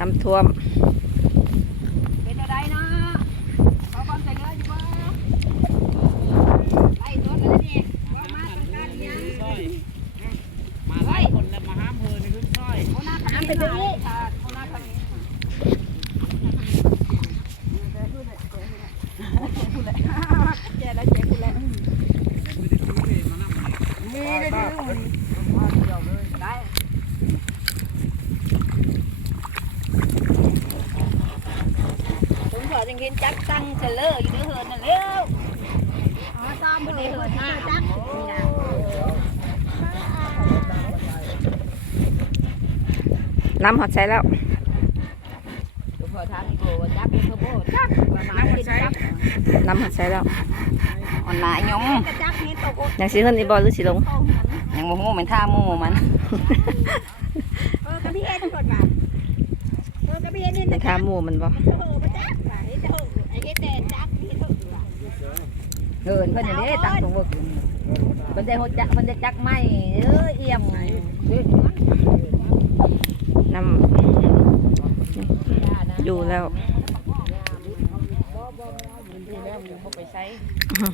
น้ำท่วม เป็นอะไรนะขอความใจเย็นอยู่บ้าไล่รถกันนี่ว่ามาทำการยังมาไล่คนแล้วมาห้ามเพลินในทุกซอยหน้าตาป็นแนี้ ผมขอจังกินจักตั้งเฉลยอยู่เด้อเหินนั่นเร็วอ๋อซ้อมเพิ่นได้เหินห้าจักนี่นะน้ำหอดใช้แล้วผมขอทางอีกโบจักเป็นขโบจักว่ามาติดจักน้ำหอดใช้แล้ว อ่อนหนายงจักนี่ตกยังสิขึ้นอีบอลหรือสิลงยังโมโหเหมือนท่าโมมันเออกระเพี้ยนกดมาเออกระเพี้ยนนี่ในท่าหมู่มันบ่เออมาจักไอ้เจ้าไอ้เฮ็ดแดนจักนี่เถอะเหินเพิ่นอย่างนี้ตั้งตรงบึกเพิ่นได้หัวจักเพิ่นได้จักไม้เออเอี่ยมน้ำอยู่แล้วไปใช้อื้อหือ